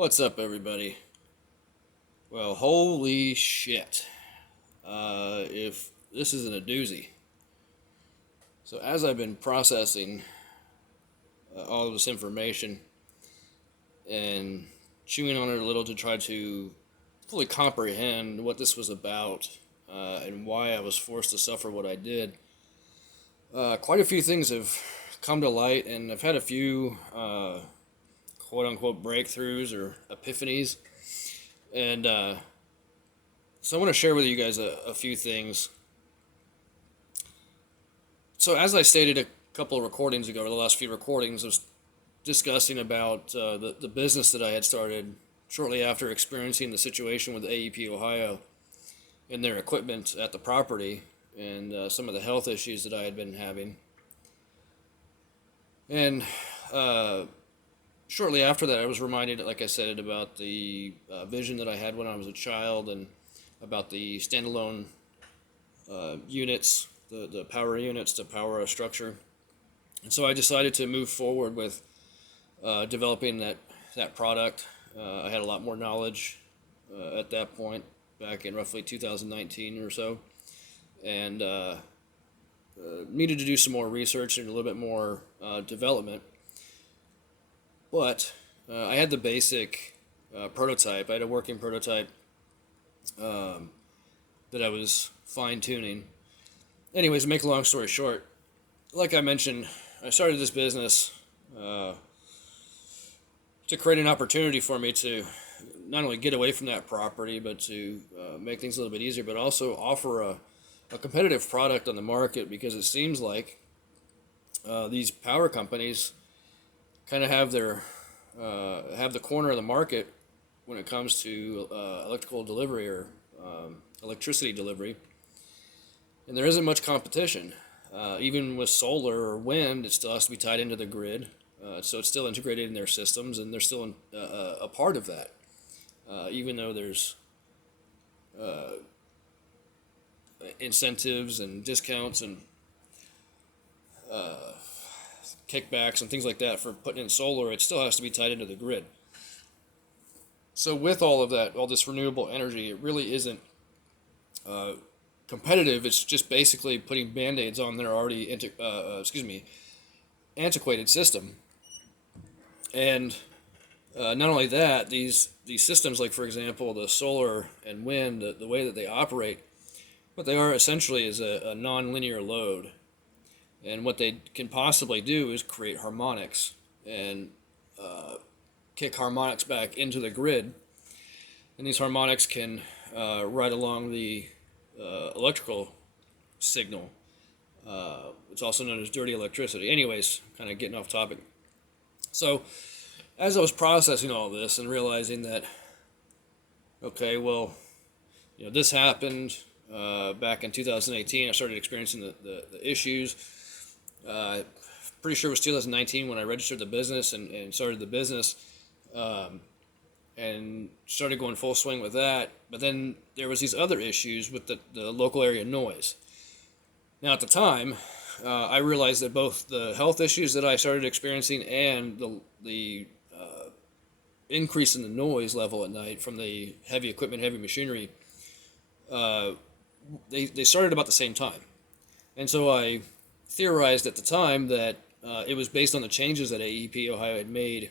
What's up, everybody? Well, holy shit. If this isn't a doozy. So, as I've been processing all of this information and chewing on it a little to try to fully comprehend what this was about and why I was forced to suffer what I did, quite a few things have come to light, and I've had a few quote unquote breakthroughs or epiphanies. And so I want to share with you guys a few things. So as I stated a couple of recordings ago, or the last few recordings, I was discussing about the business that I had started shortly after experiencing the situation with AEP Ohio and their equipment at the property and some of the health issues that I had been having. And shortly after that, I was reminded, like I said, about the vision that I had when I was a child and about the standalone units, the power units to power a structure. And so I decided to move forward with developing that product. I had a lot more knowledge at that point, back in roughly 2019 or so, and needed to do some more research and a little bit more development. But I had the basic prototype. I had a working prototype that I was fine-tuning. Anyways, to make a long story short, like I mentioned, I started this business to create an opportunity for me to not only get away from that property, but to make things a little bit easier, but also offer a competitive product on the market, because it seems like these power companies kind of have the corner of the market when it comes to electrical delivery or electricity delivery, and there isn't much competition. Even with solar or wind, it still has to be tied into the grid, so it's still integrated in their systems, and they're still a part of that, even though there's incentives and discounts and kickbacks and things like that for putting in solar. It still has to be tied into the grid. So with all of that, all this renewable energy, it really isn't competitive. It's just basically putting band-aids on their already antiquated system. And not only that, these systems, like for example the solar and wind, the way that they operate, what they are essentially is a non-linear load. And what they can possibly do is create harmonics and kick harmonics back into the grid. And these harmonics can ride along the electrical signal. It's also known as dirty electricity. Anyways, kind of getting off topic. So as I was processing all this and realizing that, okay, well, this happened back in 2018. I started experiencing the issues. Pretty sure it was 2019 when I registered the business and started the business, and started going full swing with that. But then there was these other issues with the local area noise. Now at the time, I realized that both the health issues that I started experiencing and the increase in the noise level at night from the heavy equipment, heavy machinery, they started about the same time. And so I theorized at the time that it was based on the changes that AEP Ohio had made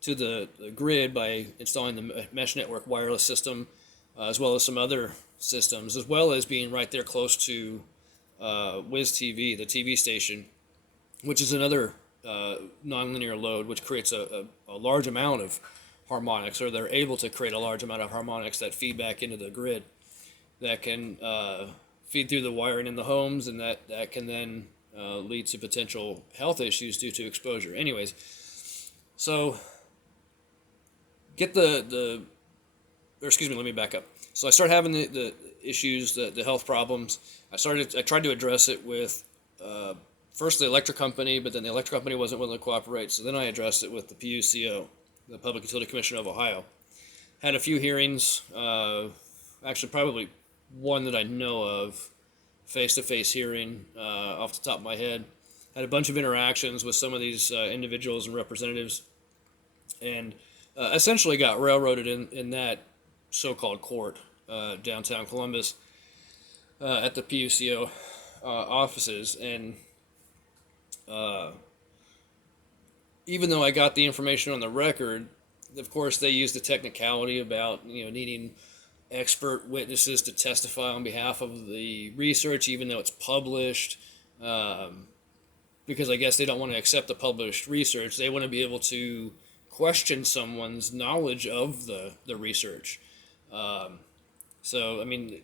to the grid by installing the mesh network wireless system, as well as some other systems, as well as being right there close to Wiz TV, the TV station, which is another nonlinear load, which creates a large amount of harmonics, or they're able to create a large amount of harmonics that feed back into the grid, that can feed through the wiring in the homes, and that can then lead to potential health issues due to exposure. Anyways, so let me back up. So I started having the issues, the health problems. I tried to address it with first the electric company, but then the electric company wasn't willing to cooperate. So then I addressed it with the PUCO, the Public Utility Commission of Ohio. Had a few hearings, actually probably one that I know of, face-to-face hearing off the top of my head. Had a bunch of interactions with some of these individuals and representatives, and essentially got railroaded in that so-called court downtown Columbus at the PUCO offices. And even though I got the information on the record, of course they used the technicality about needing expert witnesses to testify on behalf of the research, even though it's published. Because I guess they don't want to accept the published research. They want to be able to question someone's knowledge of the research. So, I mean,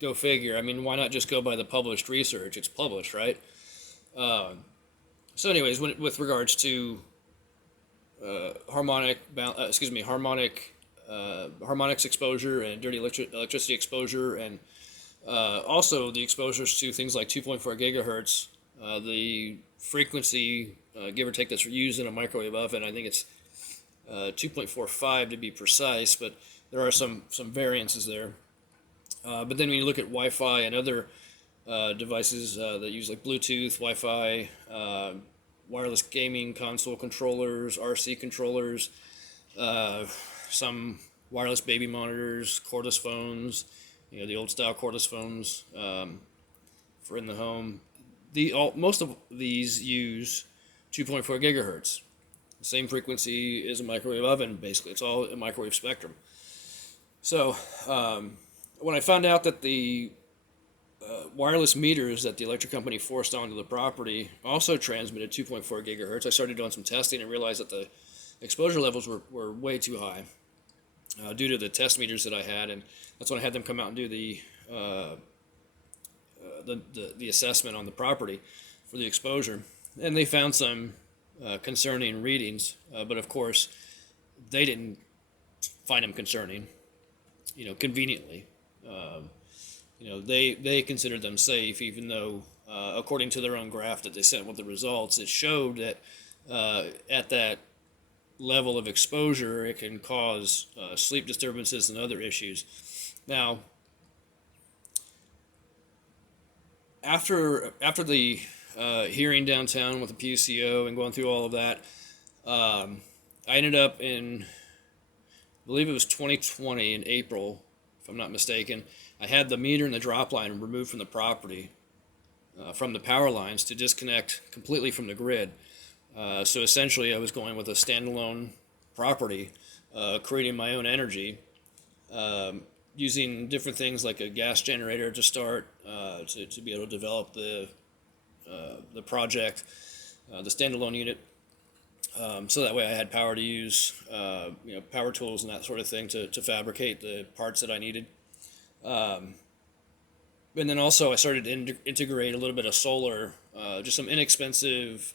go figure. I mean, why not just go by the published research? It's published, right? So, anyways, with regards to harmonics exposure and dirty electricity exposure, and also the exposures to things like 2.4 gigahertz, the frequency, give or take, that's used in a microwave oven. I think it's 2.45 to be precise, but there are some variances there. But then when you look at Wi-Fi and other devices that use like Bluetooth, Wi-Fi, wireless gaming console controllers, RC controllers, some wireless baby monitors, cordless phones, the old style cordless phones for in the home. Most of these use 2.4 gigahertz. The same frequency as a microwave oven, basically. It's all a microwave spectrum. So when I found out that the wireless meters that the electric company forced onto the property also transmitted 2.4 gigahertz, I started doing some testing and realized that the exposure levels were way too high due to the test meters that I had, and that's when I had them come out and do the assessment on the property for the exposure, and they found some concerning readings, but of course they didn't find them concerning, conveniently. They considered them safe, even though according to their own graph that they sent with the results, it showed that at that level of exposure it can cause sleep disturbances and other issues. Now, after the hearing downtown with the PUCO and going through all of that, I ended up in, I believe it was 2020 in April, if I'm not mistaken. I had the meter and the drop line removed from the property, from the power lines, to disconnect completely from the grid. So essentially I was going with a standalone property, creating my own energy, using different things like a gas generator to start, to be able to develop the project, the standalone unit, so that way I had power to use, power tools and that sort of thing to fabricate the parts that I needed. And then also I started to integrate a little bit of solar, just some inexpensive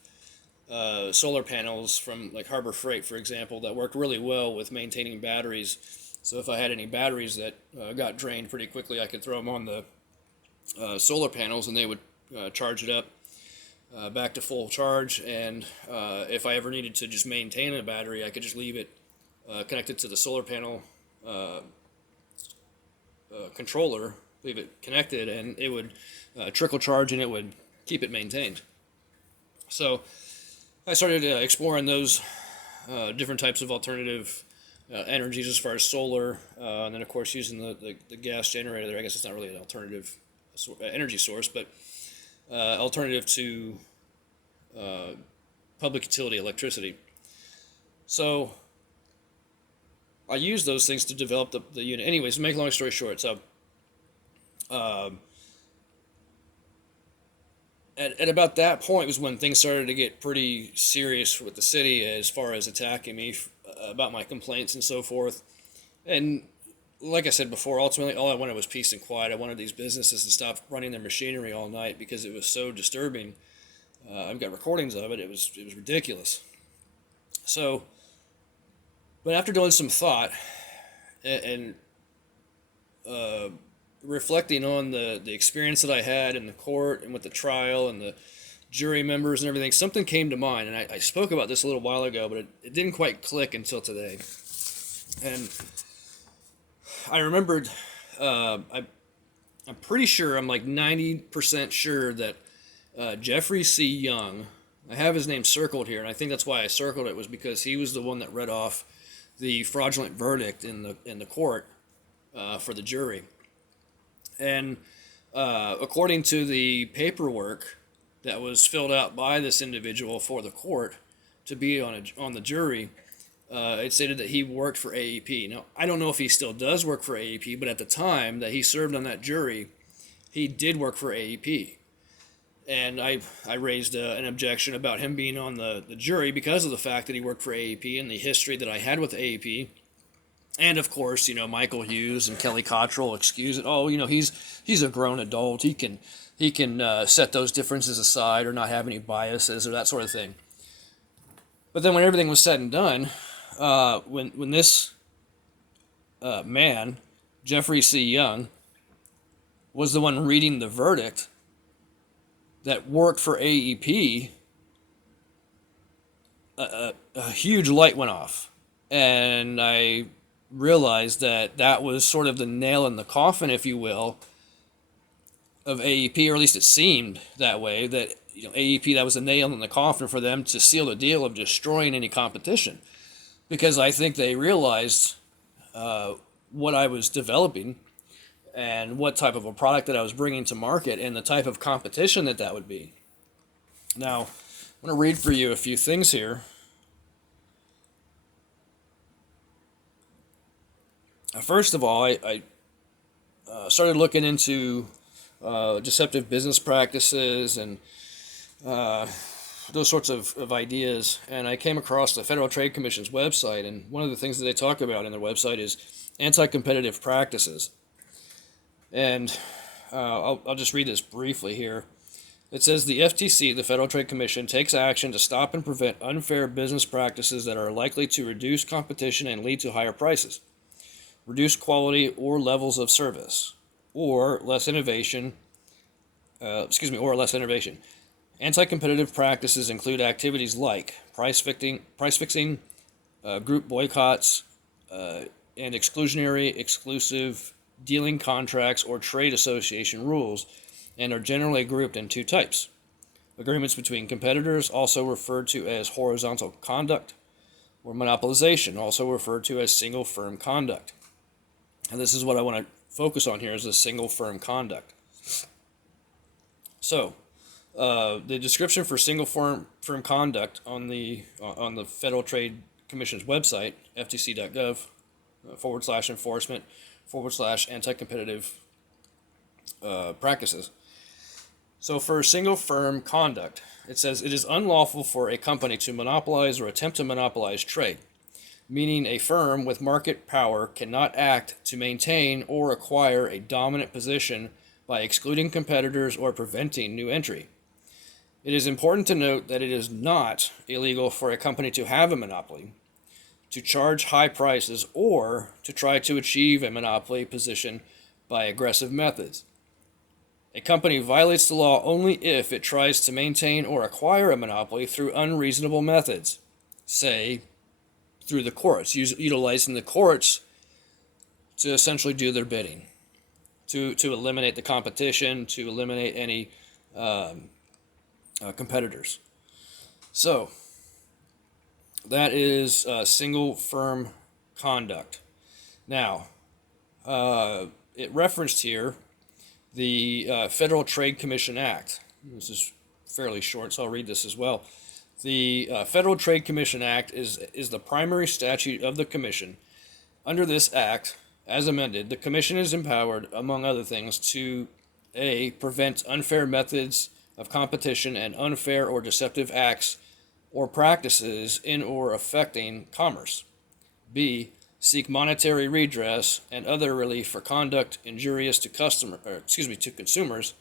solar panels from like Harbor Freight, for example, that worked really well with maintaining batteries. So if I had any batteries that got drained pretty quickly, I could throw them on the solar panels and they would charge it up back to full charge. And if I ever needed to just maintain a battery, I could just leave it connected to the solar panel controller, leave it connected, and it would trickle charge and it would keep it maintained. So I started exploring those different types of alternative energies as far as solar, and then of course using the gas generator there. I guess it's not really an alternative energy source, but alternative to public utility electricity. So I used those things to develop the unit. Anyways, to make a long story short, so at about that point was when things started to get pretty serious with the city as far as attacking me about my complaints and so forth. And like I said before, ultimately all I wanted was peace and quiet. I wanted these businesses to stop running their machinery all night because it was so disturbing. I've got recordings of it. It was ridiculous. So, but after doing some thought and reflecting on the experience that I had in the court and with the trial and the jury members and everything, something came to mind. And I spoke about this a little while ago, but it didn't quite click until today. And I remembered, I'm pretty sure, I'm like 90% sure that Jeffrey C. Young, I have his name circled here, and I think that's why I circled it, was because he was the one that read off the fraudulent verdict in the court for the jury. And according to the paperwork that was filled out by this individual for the court to be on the jury, it stated that he worked for AEP. Now, I don't know if he still does work for AEP, but at the time that he served on that jury, he did work for AEP. And I raised an objection about him being on the jury because of the fact that he worked for AEP and the history that I had with AEP. And of course, Michael Hughes and Kelly Cottrell excuse it. Oh, he's a grown adult. He can set those differences aside or not have any biases or that sort of thing. But then when everything was said and done, when this man, Jeffrey C. Young, was the one reading the verdict that worked for AEP, a huge light went off. And I realized that was sort of the nail in the coffin, if you will, of AEP, or at least it seemed that way, that AEP, that was a nail in the coffin for them to seal the deal of destroying any competition. Because I think they realized what I was developing and what type of a product that I was bringing to market and the type of competition that would be. Now, I'm going to read for you a few things here. First of all, I started looking into deceptive business practices and those sorts of ideas, and I came across the Federal Trade Commission's website, and one of the things that they talk about in their website is anti-competitive practices. And I'll just read this briefly here. It says, the FTC, the Federal Trade Commission, takes action to stop and prevent unfair business practices that are likely to reduce competition and lead to higher prices, reduce quality or levels of service, or less innovation. Anti-competitive practices include activities like price fixing, group boycotts, and exclusionary, exclusive dealing contracts or trade association rules, and are generally grouped in two types. Agreements between competitors, also referred to as horizontal conduct, or monopolization, also referred to as single firm conduct. And this is what I want to focus on here, is the single firm conduct. So, the description for single firm conduct on the Federal Trade Commission's website, ftc.gov, /enforcement, /anti-competitive practices. So for single firm conduct, it says it is unlawful for a company to monopolize or attempt to monopolize trade, meaning a firm with market power cannot act to maintain or acquire a dominant position by excluding competitors or preventing new entry. It is important to note that it is not illegal for a company to have a monopoly, to charge high prices, or to try to achieve a monopoly position by aggressive methods. A company violates the law only if it tries to maintain or acquire a monopoly through unreasonable methods, say, through the courts, utilizing the courts to essentially do their bidding, to eliminate the competition, to eliminate any competitors. So, that is single firm conduct. Now, it referenced here the Federal Trade Commission Act. This is fairly short, so I'll read this as well. The Federal Trade Commission Act is the primary statute of the Commission. Under this act, as amended, the Commission is empowered, among other things, to A, prevent unfair methods of competition and unfair or deceptive acts or practices in or affecting commerce. B, seek monetary redress and other relief for conduct injurious to consumers.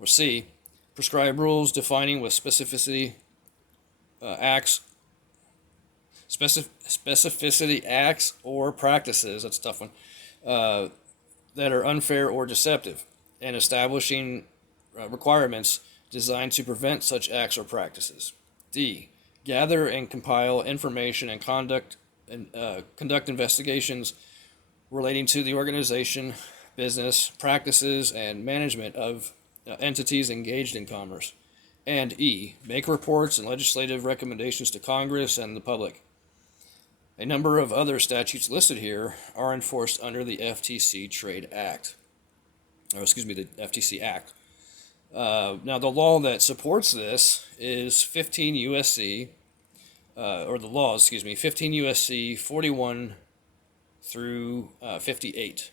Or C, prescribe rules defining with specificity acts or practices, that's a tough one, that are unfair or deceptive, and establishing requirements designed to prevent such acts or practices. D, gather and compile information and conduct investigations relating to the organization, business, practices, and management of entities engaged in commerce. And E, make reports and legislative recommendations to Congress and the public. A number of other statutes listed here are enforced under the FTC Trade Act, or excuse me, the FTC Act. Now, the law that supports this is 15 USC, or the laws, excuse me, 15 USC 41 through 58.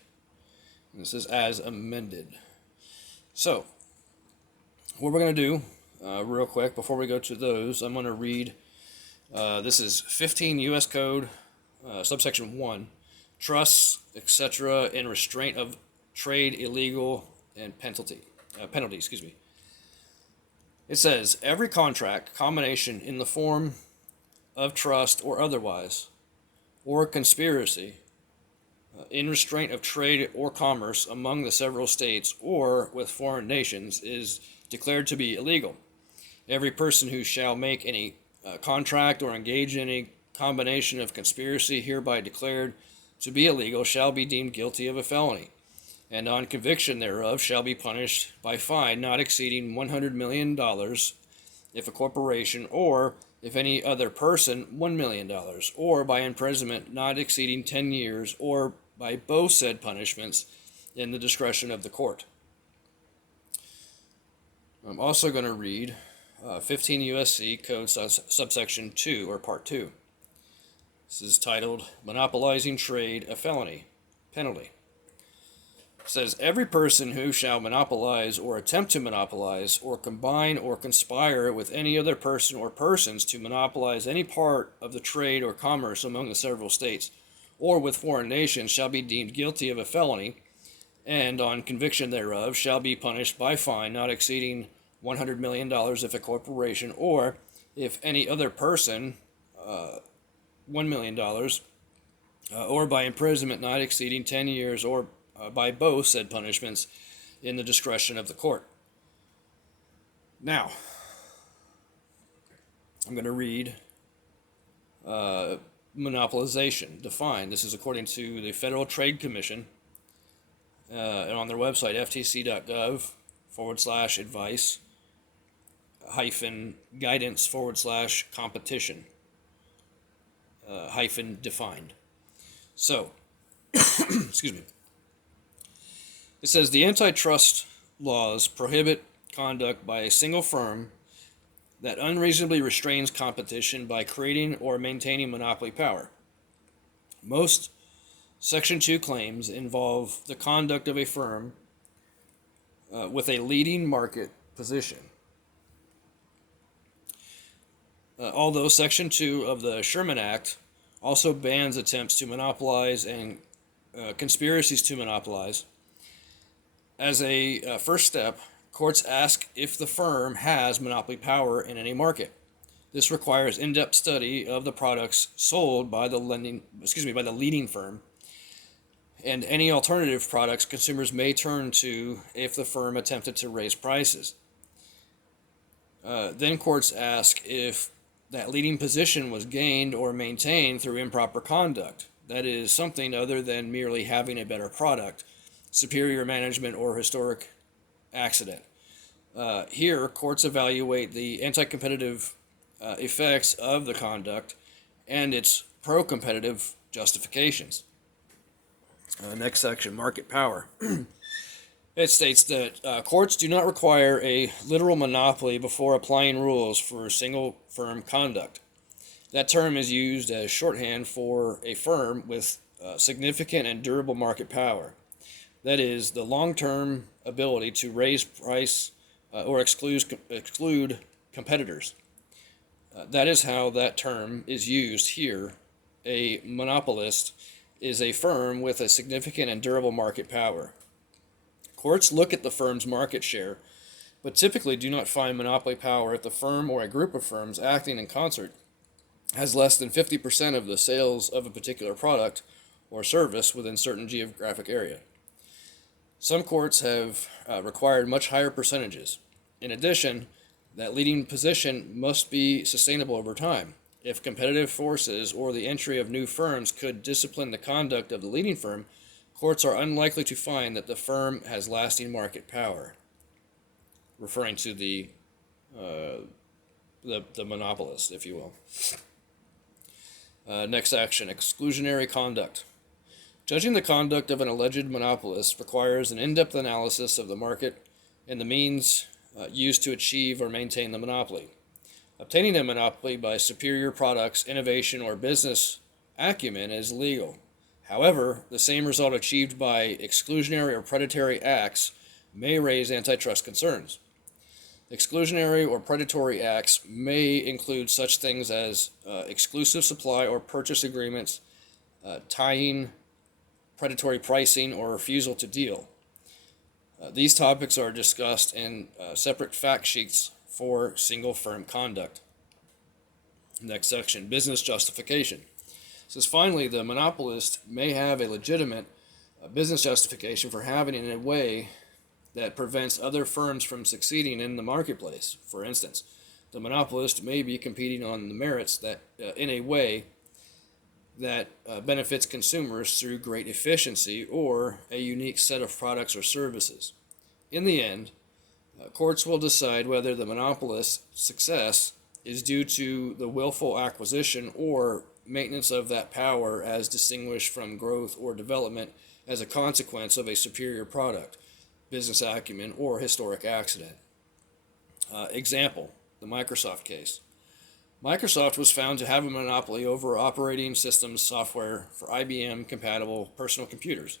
And this is as amended. So, what we're going to do, real quick, before we go to those, I'm going to read, this is 15 U.S. Code, subsection 1, trusts, etc., and restraint of trade illegal and penalty, excuse me. It says, every contract, combination in the form of trust or otherwise, or conspiracy, in restraint of trade or commerce among the several states or with foreign nations is declared to be illegal. Every person who shall make any contract or engage in a combination of conspiracy hereby declared to be illegal shall be deemed guilty of a felony, and on conviction thereof shall be punished by fine not exceeding $100 million if a corporation, or if any other person, $1 million, or by imprisonment not exceeding 10 years, or by both said punishments in the discretion of the court. I'm also going to read 15 U.S.C. Code subsection 2, or Part 2. This is titled, Monopolizing Trade a Felony, Penalty. It says, every person who shall monopolize or attempt to monopolize or combine or conspire with any other person or persons to monopolize any part of the trade or commerce among the several states or with foreign nations shall be deemed guilty of a felony, and on conviction thereof shall be punished by fine not exceeding $100 million if a corporation, or if any other person, $1 million, or by imprisonment not exceeding 10 years, or by both said punishments in the discretion of the court. Now, I'm going to read monopolization defined. This is according to the Federal Trade Commission, and on their website, ftc.gov/advice -guidance/competition -defined. So, excuse me. It says the antitrust laws prohibit conduct by a single firm that unreasonably restrains competition by creating or maintaining monopoly power. Most Section 2 claims involve the conduct of a firm with a leading market position. Although Section 2 of the Sherman Act also bans attempts to monopolize and conspiracies to monopolize, as a first step, courts ask if the firm has monopoly power in any market. This requires in-depth study of the products sold by the leading firm, and any alternative products consumers may turn to if the firm attempted to raise prices. Then courts ask if that leading position was gained or maintained through improper conduct. That is, something other than merely having a better product, superior management, or historic accident. Here, courts evaluate the anti-competitive effects of the conduct and its pro-competitive justifications. Next section, market power. It states that courts do not require a literal monopoly before applying rules for single firm conduct. That term is used as shorthand for a firm with significant and durable market power. That is, the long-term ability to raise price or exclude competitors. That is how that term is used here. A monopolist is a firm with a significant and durable market power. Courts look at the firm's market share, but typically do not find monopoly power if the firm or a group of firms acting in concert has less than 50% of the sales of a particular product or service within a certain geographic area. Some courts have required much higher percentages. In addition, that leading position must be sustainable over time. If competitive forces or the entry of new firms could discipline the conduct of the leading firm, courts are unlikely to find that the firm has lasting market power, referring to the monopolist, if you will. Next action, exclusionary conduct. Judging the conduct of an alleged monopolist requires an in-depth analysis of the market and the means used to achieve or maintain the monopoly. Obtaining a monopoly by superior products, innovation, or business acumen is legal. However, the same result achieved by exclusionary or predatory acts may raise antitrust concerns. Exclusionary or predatory acts may include such things as exclusive supply or purchase agreements, tying, predatory pricing, or refusal to deal. These topics are discussed in separate fact sheets for single firm conduct. Next section, business justification. It says finally, the monopolist may have a legitimate business justification for having it in a way that prevents other firms from succeeding in the marketplace. For instance, the monopolist may be competing on the merits that in a way that benefits consumers through great efficiency or a unique set of products or services. In the end, courts will decide whether the monopolist's success is due to the willful acquisition or maintenance of that power as distinguished from growth or development as a consequence of a superior product, business acumen, or historic accident. Example, the Microsoft case. Microsoft was found to have a monopoly over operating systems software for IBM-compatible personal computers.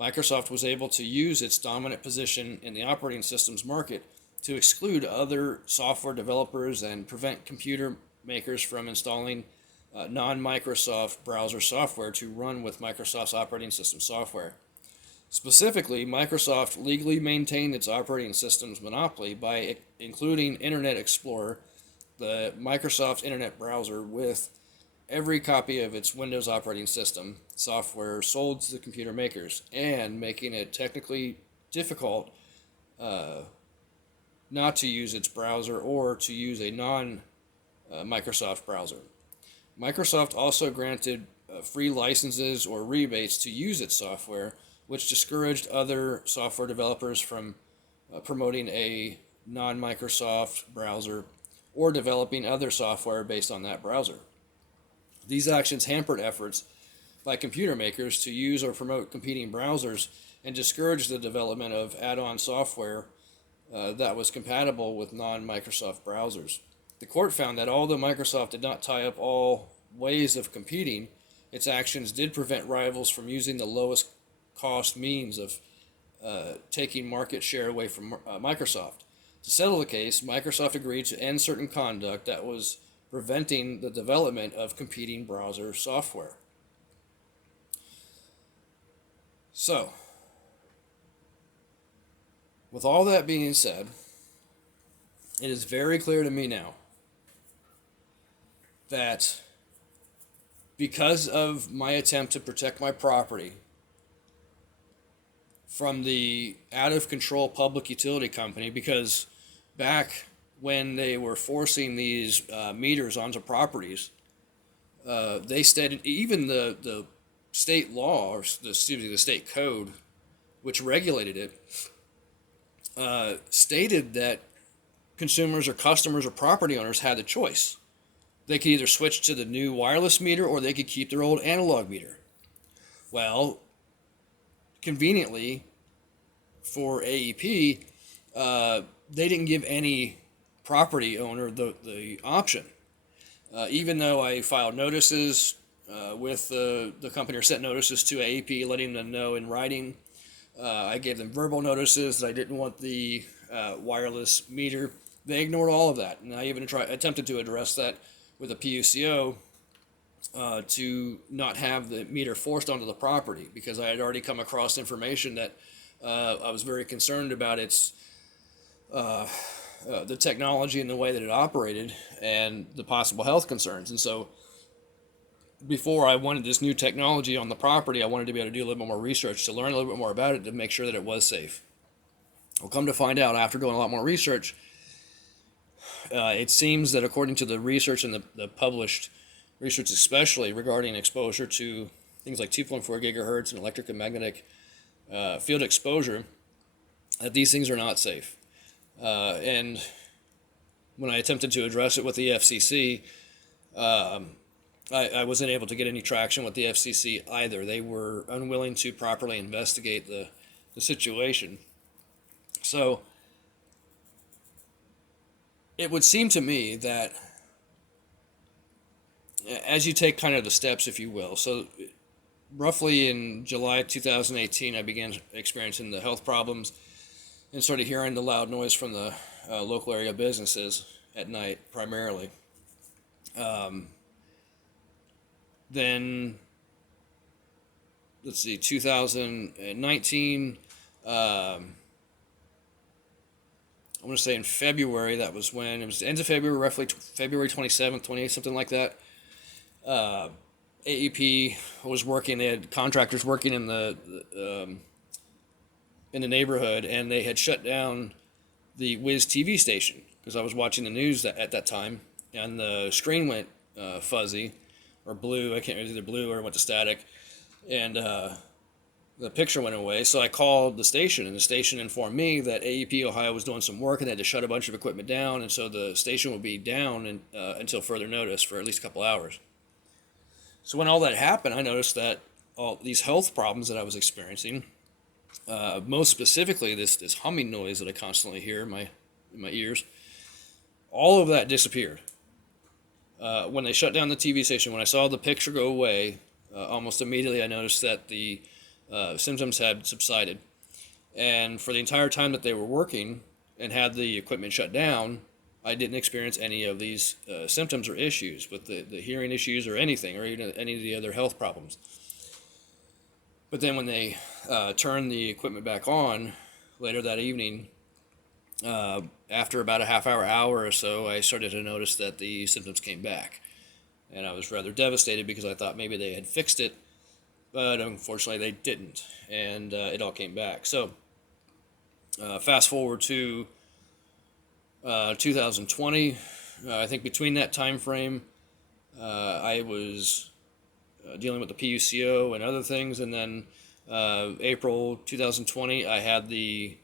Microsoft was able to use its dominant position in the operating systems market to exclude other software developers and prevent computer makers from installing non-Microsoft browser software to run with Microsoft's operating system software. Specifically, Microsoft legally maintained its operating system's monopoly by including Internet Explorer, the Microsoft Internet browser, with every copy of its Windows operating system software sold to the computer makers, and making it technically difficult not to use its browser or to use a non-Microsoft browser. Microsoft also granted free licenses or rebates to use its software, which discouraged other software developers from promoting a non-Microsoft browser or developing other software based on that browser. These actions hampered efforts by computer makers to use or promote competing browsers and discouraged the development of add-on software that was compatible with non-Microsoft browsers. The court found that although Microsoft did not tie up all ways of competing, its actions did prevent rivals from using the lowest cost means of taking market share away from Microsoft. To settle the case, Microsoft agreed to end certain conduct that was preventing the development of competing browser software. So, with all that being said, it is very clear to me now that because of my attempt to protect my property from the out-of-control public utility company, because back when they were forcing these meters onto properties, they stated, even the state law, or the state code, which regulated it, stated that consumers or customers or property owners had the choice. They could either switch to the new wireless meter or they could keep their old analog meter. Well, conveniently for AEP, they didn't give any property owner the option. Even though I filed notices with the company, or sent notices to AEP letting them know in writing, I gave them verbal notices that I didn't want the wireless meter. They ignored all of that, and I even attempted to address that with a PUCO to not have the meter forced onto the property, because I had already come across information that I was very concerned about its the technology and the way that it operated and the possible health concerns. And so before I wanted this new technology on the property, I wanted to be able to do a little bit more research to learn a little bit more about it to make sure that it was safe. Well, come to find out, after doing a lot more research, it seems that according to the research and the published research, especially regarding exposure to things like 2.4 gigahertz and electric and magnetic field exposure, that these things are not safe. And when I attempted to address it with the FCC, I wasn't able to get any traction with the FCC either. They were unwilling to properly investigate the situation. So it would seem to me that as you take kind of the steps, if you will, so roughly in July 2018, I began experiencing the health problems and started hearing the loud noise from the local area businesses at night, primarily. Then, let's see, 2019, I want to say in February, that was when, it was the end of February, roughly February 27th, 28th, something like that. AEP was working, they had contractors working in the neighborhood, and they had shut down the Wiz TV station because I was watching the news at that time, and the screen went fuzzy or blue. I can't remember, either blue or it went to static, and the picture went away. So I called the station, and the station informed me that AEP Ohio was doing some work and they had to shut a bunch of equipment down, and so the station would be down until further notice for at least a couple hours. So when all that happened, I noticed that all these health problems that I was experiencing, most specifically this humming noise that I constantly hear in my ears, all of that disappeared. When they shut down the TV station, when I saw the picture go away, almost immediately I noticed that the symptoms had subsided. And for the entire time that they were working and had the equipment shut down, I didn't experience any of these symptoms or issues with the hearing issues or anything, or even any of the other health problems. But then when they turned the equipment back on later that evening, after about a hour or so, I started to notice that the symptoms came back. And I was rather devastated because I thought maybe they had fixed it, but unfortunately they didn't, and it all came back. So fast forward to 2020, I think between that time frame, I was dealing with the PUCO and other things, and then April 2020, I had the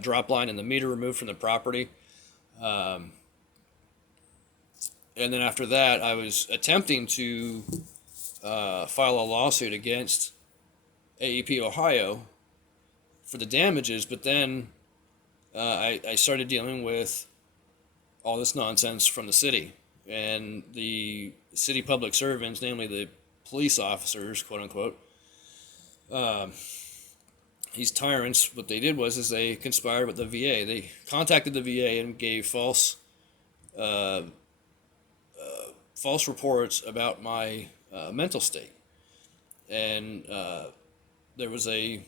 drop line and the meter removed from the property. And then after that, I was attempting to file a lawsuit against AEP Ohio for the damages, but then I started dealing with all this nonsense from the city. And the city public servants, namely the police officers, quote unquote, these tyrants, what they did was they conspired with the VA. They contacted the VA and gave false reports about my mental state. And there was a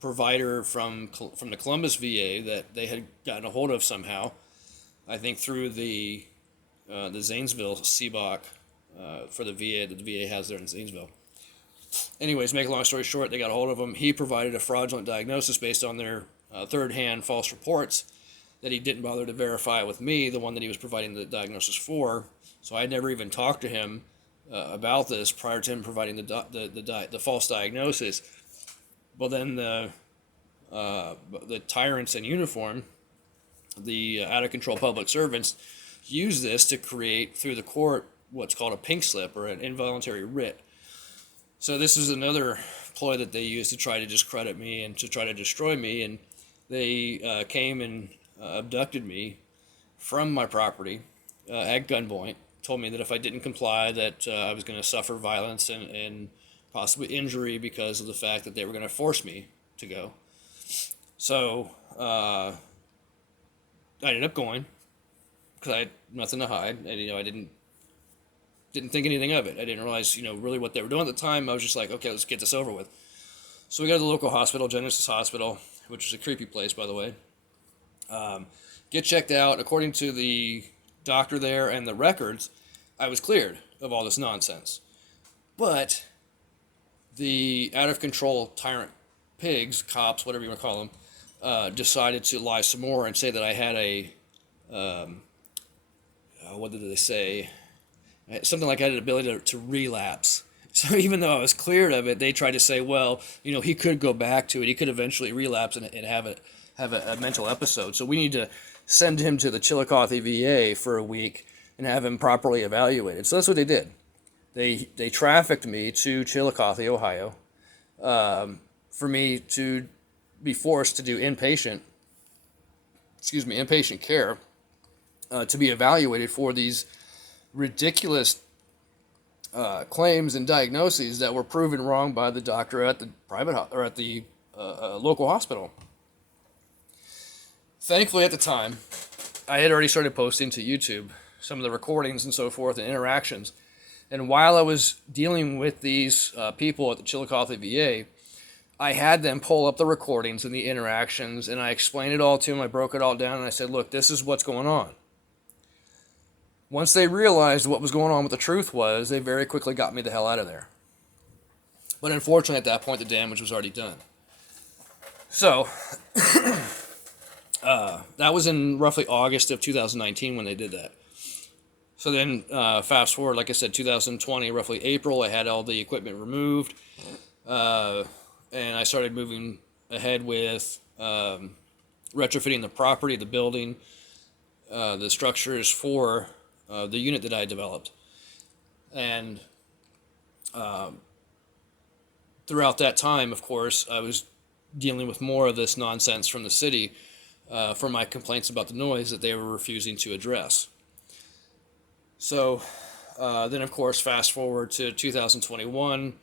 provider from the Columbus VA that they had gotten a hold of somehow, I think through the Zanesville CBOC for the VA that the VA has there in Zanesville. Anyways, make a long story short, they got a hold of him. He provided a fraudulent diagnosis based on their third-hand false reports that he didn't bother to verify with me, the one that he was providing the diagnosis for. So I had never even talked to him about this prior to him providing the false diagnosis. Well, then the tyrants in uniform, the out-of-control public servants, use this to create through the court what's called a pink slip or an involuntary writ. So this is another ploy that they use to try to discredit me and to try to destroy me. And they came and abducted me from my property at gunpoint, told me that if I didn't comply that I was going to suffer violence and possibly injury because of the fact that they were going to force me to go. So I ended up going because I had nothing to hide. And, I didn't think anything of it. I didn't realize, really what they were doing at the time. I was just like, okay, let's get this over with. So we go to the local hospital, Genesis Hospital, which is a creepy place, by the way. Get checked out. According to the doctor there and the records, I was cleared of all this nonsense. But the out-of-control tyrant pigs, cops, whatever you want to call them, decided to lie some more and say that I had a, what did they say? Something like I had an ability to relapse. So even though I was cleared of it, they tried to say, well, he could go back to it. He could eventually relapse and have a mental episode. So we need to send him to the Chillicothe VA for a week and have him properly evaluated. So that's what they did. They trafficked me to Chillicothe, Ohio, for me to be forced to do inpatient care, to be evaluated for these ridiculous claims and diagnoses that were proven wrong by the doctor at the or at the local hospital. Thankfully, at the time, I had already started posting to YouTube some of the recordings and so forth and interactions. And while I was dealing with these people at the Chillicothe VA, I had them pull up the recordings and the interactions, and I explained it all to them. I broke it all down, and I said, look, this is what's going on. Once they realized what was going on, what the truth was, they very quickly got me the hell out of there. But unfortunately, at that point, the damage was already done. So, that was in roughly August of 2019 when they did that. So then, fast forward, like I said, 2020, roughly April, I had all the equipment removed, and I started moving ahead with retrofitting the property, the building, the structures for the unit that I developed. And throughout that time, of course, I was dealing with more of this nonsense from the city for my complaints about the noise that they were refusing to address. So then, of course, fast forward to 2021,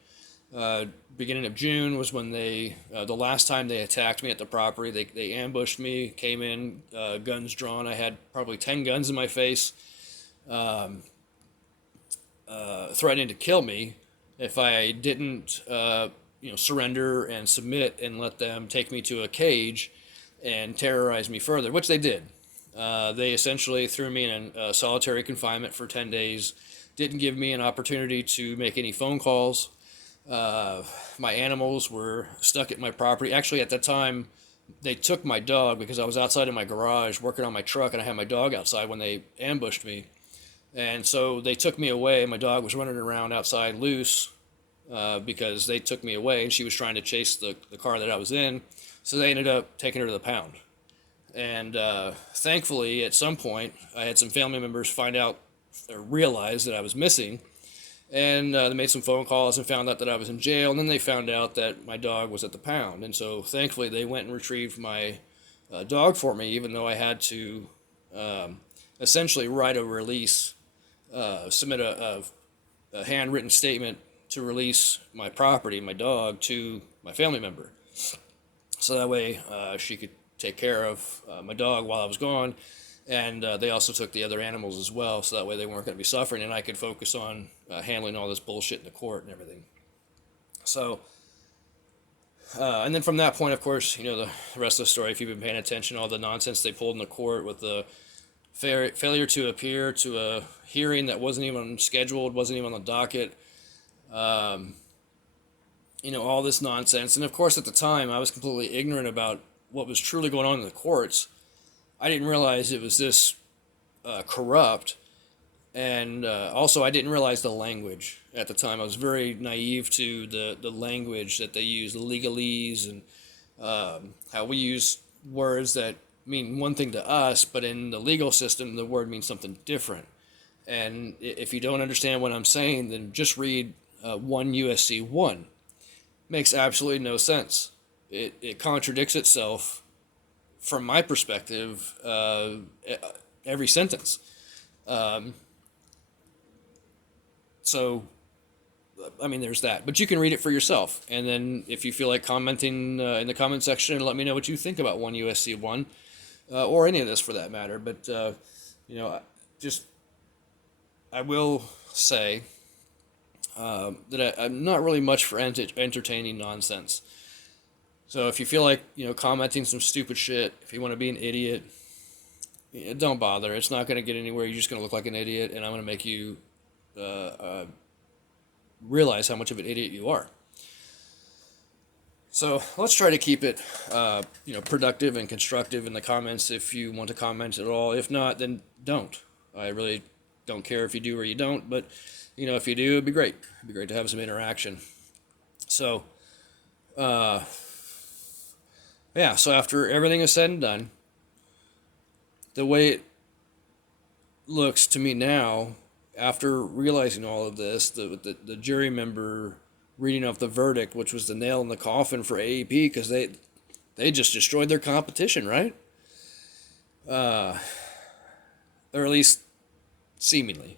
beginning of June was when the last time they attacked me at the property. They ambushed me, came in, guns drawn. I had probably 10 guns in my face, threatening to kill me if I didn't surrender and submit and let them take me to a cage and terrorize me further, which they did. They essentially threw me in solitary confinement for 10 days, didn't give me an opportunity to make any phone calls. My animals were stuck at my property. Actually, at that time, they took my dog because I was outside in my garage working on my truck, and I had my dog outside when they ambushed me. And so they took me away. My dog was running around outside loose because they took me away, and she was trying to chase the car that I was in. So they ended up taking her to the pound. And thankfully, at some point, I had some family members find out or realize that I was missing. And they made some phone calls and found out that I was in jail. And then they found out that my dog was at the pound. And so thankfully, they went and retrieved my dog for me, even though I had to essentially write a release, submit a handwritten statement to release my property, my dog, to my family member. So that way she could take care of my dog while I was gone, and they also took the other animals as well, so that way they weren't going to be suffering, and I could focus on handling all this bullshit in the court and everything. So, and then from that point, of course, the rest of the story, if you've been paying attention, all the nonsense they pulled in the court with the failure to appear to a hearing that wasn't even scheduled, wasn't even on the docket, all this nonsense. And of course, at the time, I was completely ignorant about what was truly going on in the courts. I didn't realize it was this corrupt, and also I didn't realize the language at the time. I was very naive to the language that they use, the legalese, and how we use words that mean one thing to us, but in the legal system, the word means something different. And if you don't understand what I'm saying, then just read 1 USC 1. Makes absolutely no sense. It contradicts itself from my perspective every sentence. So, I mean, there's that. But you can read it for yourself. And then if you feel like commenting in the comment section, and let me know what you think about 1 USC 1, or any of this for that matter. But, I will say that I'm not really much for entertaining nonsense. So if you feel like, commenting some stupid shit, if you want to be an idiot, don't bother. It's not going to get anywhere. You're just going to look like an idiot, and I'm going to make you realize how much of an idiot you are. So let's try to keep it, productive and constructive in the comments if you want to comment at all. If not, then don't. I really don't care if you do or you don't, but, if you do, it'd be great. It'd be great to have some interaction. So, so after everything is said and done, the way it looks to me now, after realizing all of this, the jury member reading off the verdict, which was the nail in the coffin for AEP, because they just destroyed their competition, right? Or at least seemingly.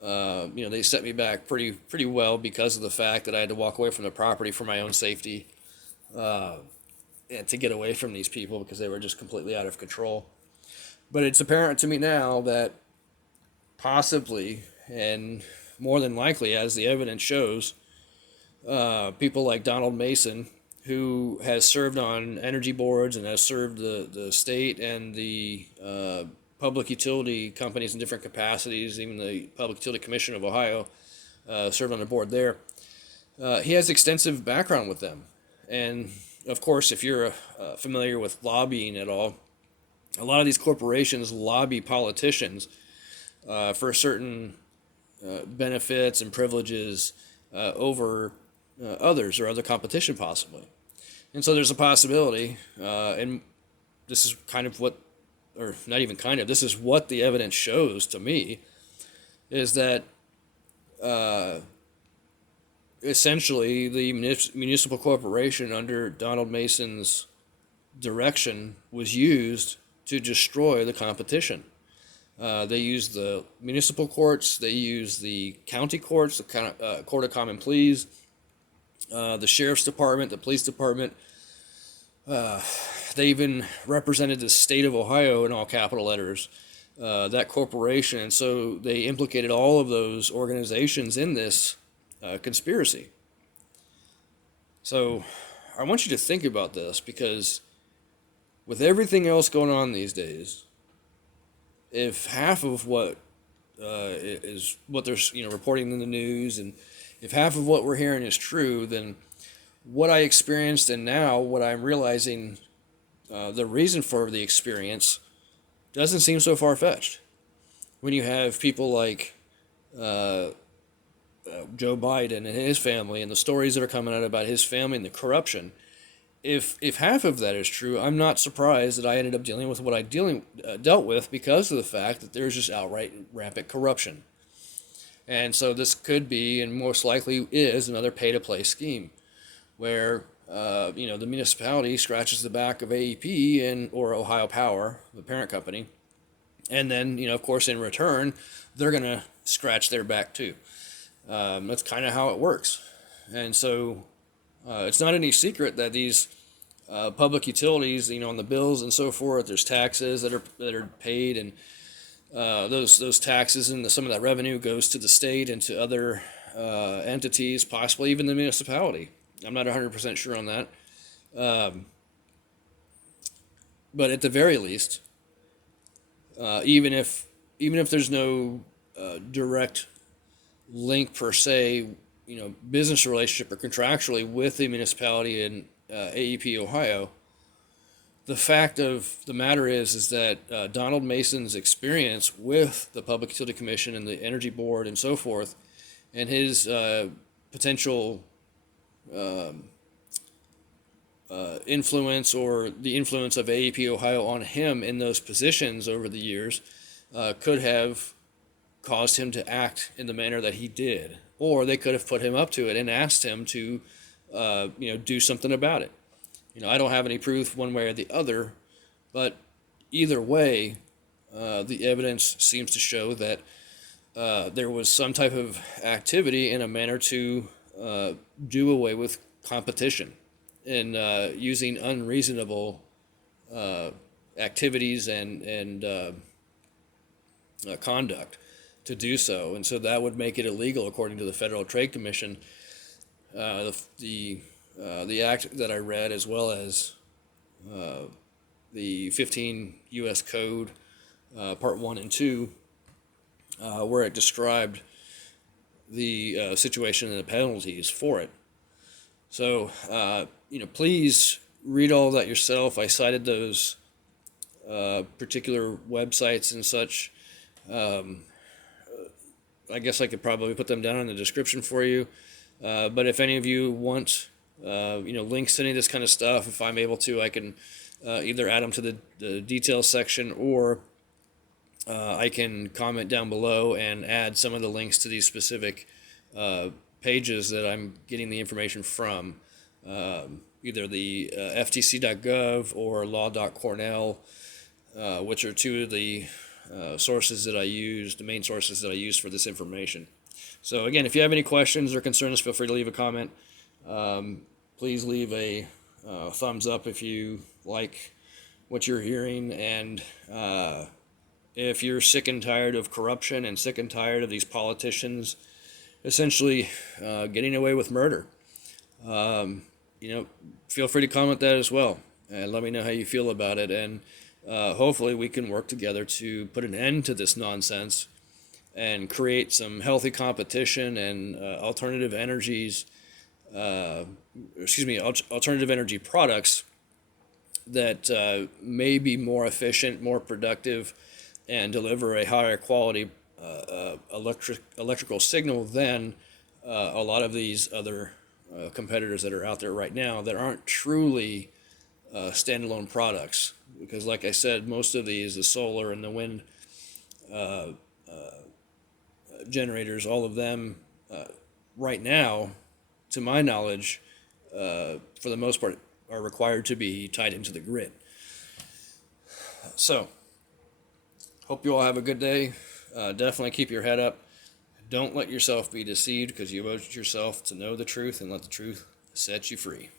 They set me back pretty well because of the fact that I had to walk away from the property for my own safety, and to get away from these people because they were just completely out of control. But it's apparent to me now that possibly, and more than likely, as the evidence shows, people like Donald Mason, who has served on energy boards and has served the state and the public utility companies in different capacities, even the Public Utility Commission of Ohio, served on the board there. He has extensive background with them. And of course, if you're familiar with lobbying at all, a lot of these corporations lobby politicians for certain benefits and privileges over others or other competition possibly. And so there's a possibility, and this is kind of what, or not even kind of, this is what the evidence shows to me, is that essentially the municipal corporation under Donald Mason's direction was used to destroy the competition. They used the municipal courts, they used the county courts, the Court of Common Pleas, the sheriff's department, the police department. They even represented the state of Ohio in all capital letters, that corporation. And so they implicated all of those organizations in this conspiracy. So I want you to think about this, because with everything else going on these days, if half of what is what they're reporting in the news, and if half of what we're hearing is true, then what I experienced and now what I'm realizing the reason for the experience doesn't seem so far-fetched. When you have people like Joe Biden and his family, and the stories that are coming out about his family and the corruption, if half of that is true, I'm not surprised that I ended up dealing with what I dealt with, because of the fact that there's just outright rampant corruption. And so this could be, and most likely is, another pay-to-play scheme, where the municipality scratches the back of AEP or Ohio Power, the parent company, and then of course in return they're gonna scratch their back too. That's kind of how it works. And so it's not any secret that these public utilities, on the bills and so forth, there's taxes that are paid, and those taxes and some of that revenue goes to the state and to other entities, possibly even the municipality. I'm not 100% sure on that. But at the very least, even if there's no direct link per se, business relationship or contractually with the municipality in AEP Ohio, the fact of the matter is that Donald Mason's experience with the Public Utility Commission and the Energy Board and so forth, and his potential influence, or the influence of AEP Ohio on him in those positions over the years, could have caused him to act in the manner that he did, or they could have put him up to it and asked him to do something about it. I don't have any proof one way or the other, but either way, the evidence seems to show that there was some type of activity in a manner to do away with competition, and using unreasonable activities and conduct to do so. And so that would make it illegal according to the Federal Trade Commission. The act that I read, as well as the 15 U.S. Code, Part 1 and 2, where it described the situation and the penalties for it. So, please read all that yourself. I cited those particular websites and such. I guess I could probably put them down in the description for you. But if any of you want, links to any of this kind of stuff, if I'm able to, I can either add them to the details section, or I can comment down below and add some of the links to these specific pages that I'm getting the information from, either the ftc.gov or law.cornell, which are two of the sources that I use, the main sources that I use for this information. So again, if you have any questions or concerns, feel free to leave a comment. Please leave a thumbs up if you like what you're hearing, and if you're sick and tired of corruption and sick and tired of these politicians essentially getting away with murder, feel free to comment that as well, and let me know how you feel about it. And hopefully we can work together to put an end to this nonsense and create some healthy competition and alternative energies, alternative energy products that may be more efficient, more productive, and deliver a higher quality electrical signal than a lot of these other competitors that are out there right now that aren't truly standalone products. Because like I said, most of these, the solar and the wind generators, all of them right now, to my knowledge, for the most part, are required to be tied into the grid. So, hope you all have a good day. Definitely keep your head up. Don't let yourself be deceived, because you owe it yourself to know the truth and let the truth set you free.